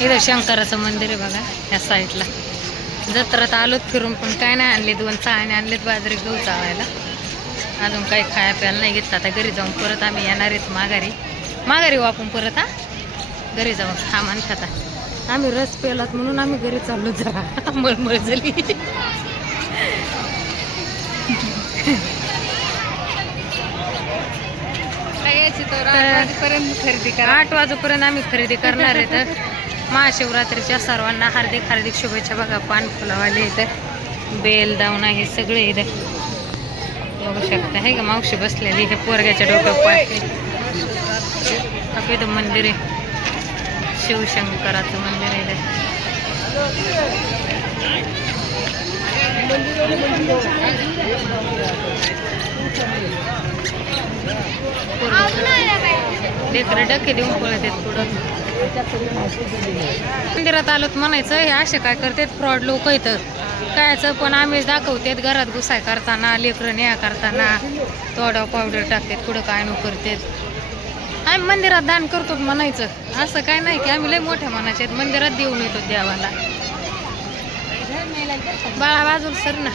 इथं शंकराचं मंदिर आहे बघा या साईडला. जत्रात आलोत फिरून पण काय नाही आणले, 2 चाळणे आणलेत बाजरी गहू चावायला. अजून काही खाया प्यायला नाही घेतलं. आता घरी जाऊन परत आम्ही येणार आहेत माघारी वापून परत घरी जाऊन हा म्हणतात. आम्ही रस पेलात म्हणून आम्ही घरी चाललो. जरा मळमळ झाली. खरेदी करा. 8 वाजेपर्यंत आम्ही खरेदी करणार आहे. तर महाशिवरात्रीच्या सर्वांना हार्दिक शुभेच्छा. बघा पान फुलावाले इथं, बेल दावणा हे सगळे इथं बघू शकता. आहे का मावशी बसलेली इथे पोरग्याच्या डोक्यावर पाय. इथं मंदिर आहे, शिवशंकराचं मंदिर आहे इथं. लेकर डके देऊन पळत आहेत पुढं. मंदिरात आलोत म्हणायचं. हे असे काय करतात फ्रॉड लोक इथं कायचं, पण आम्ही दाखवतात घरात घुसाय करताना, लेकरं न्या करताना तोडा पावडर टाकतात, कुठं काय नको करतात. आम्ही मंदिरात दान करतो म्हणायचं. असं काय नाही की आम्ही लय मोठ्या मनाचे आहेत, मंदिरात देऊन येतो देवाला. बाळा बाजूला सर ना.